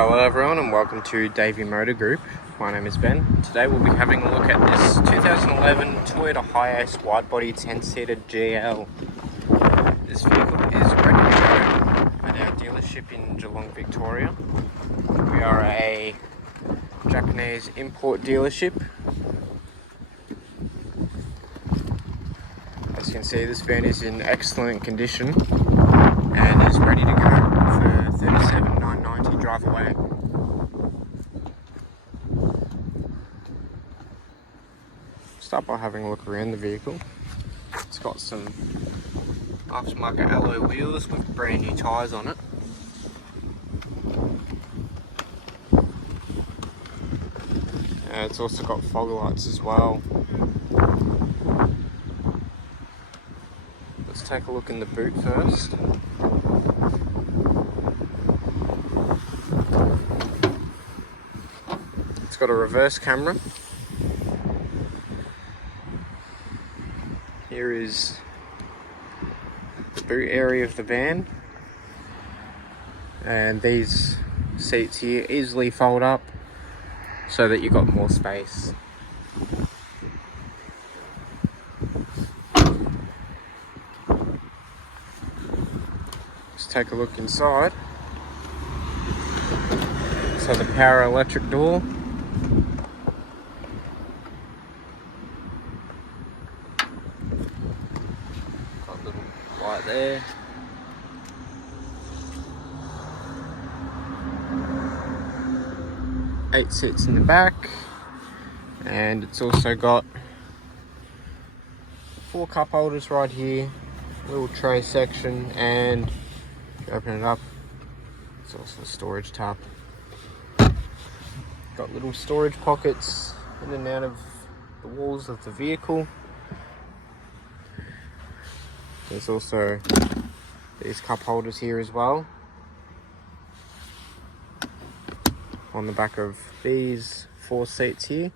Hello everyone and welcome to Davey Motor Group. My name is Ben. Today we'll be having a look at this 2011 Toyota HiAce Widebody 10-seater GL. This vehicle is ready to go at our dealership in Geelong, Victoria. We are a Japanese import dealership. As you can see, this van is in excellent condition and is ready to go for $37,990 drive away. Start by having a look around the vehicle. It's got some aftermarket alloy wheels with brand new tyres on it. It's also got fog lights as well. Let's take a look in the boot first. It's got a reverse camera. Here is the boot area of the van, and these seats here easily fold up so that you've got more space. Let's take a look inside. So the power electric door. Got a little light there. Eight seats in the back, and it's also got 4 cup holders right here, little tray section, and if you open it up, it's also a storage tub. Got little storage pockets in and out of the walls of the vehicle. There's also these cup holders here as well. On the back of these 4 seats here.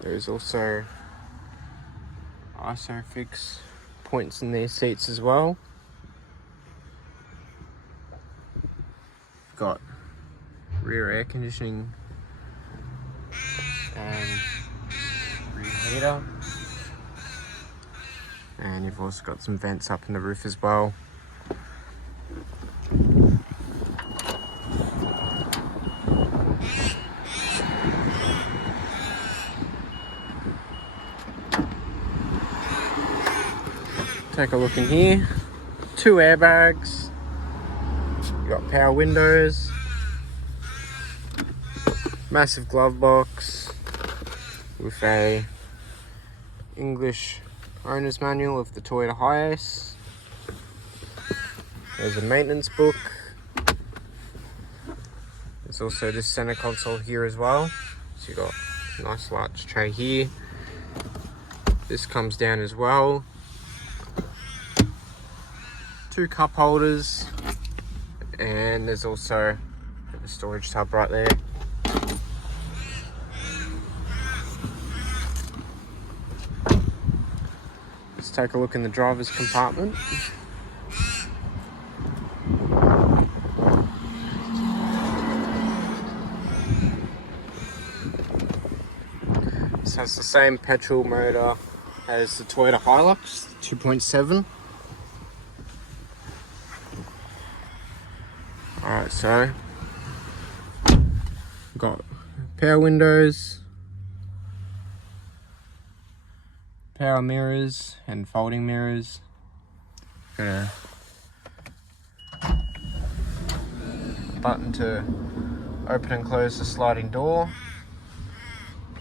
There's also ISOFIX points in these seats as well. Got rear air conditioning and rear heater. And you've also got some vents up in the roof as well. Take a look in here. 2 airbags. You got power windows. Massive glove box with a English owner's manual of the Toyota HiAce. There's a maintenance book. There's also this center console here as well. So you got a nice large tray here. This comes down as well. 2 cup holders, and there's also a storage tub right there. Let's take a look in the driver's compartment. This has the same petrol motor as the Toyota Hilux 2.7. Alright, so got power windows, power mirrors and folding mirrors. Got a button to open and close the sliding door.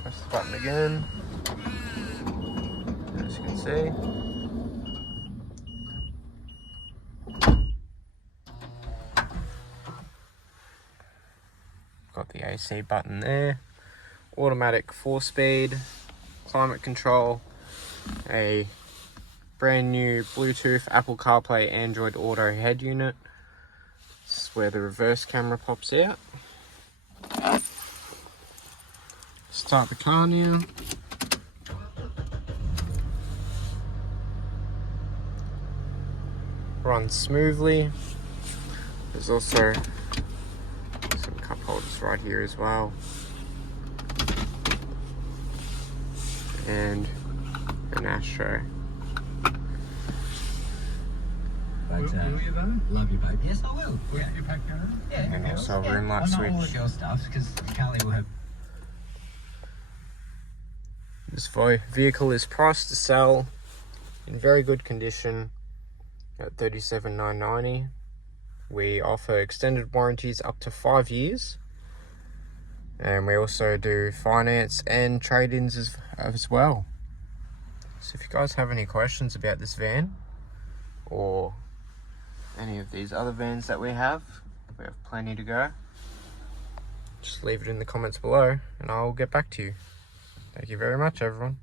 Press the button again, as you can see. Got the AC button there, automatic 4-speed, climate control, a brand new Bluetooth, Apple CarPlay, Android Auto head unit. This is where the reverse camera pops out. Start the car now. Runs smoothly. There's also some cup holders right here as well. And an ashtray. But, will you though? Love you, babe. Yes, I will. Will you pack your own? Yeah. And also a room light Well, not all the switch. girl stuff, because Carly will have... This vehicle is priced to sell in very good condition at $37,990. We offer extended warranties up to 5 years. And we also do finance and trade-ins as well. So if you guys have any questions about this van or any of these other vans that we have plenty to go. Just leave it in the comments below and I'll get back to you. Thank you very much, everyone.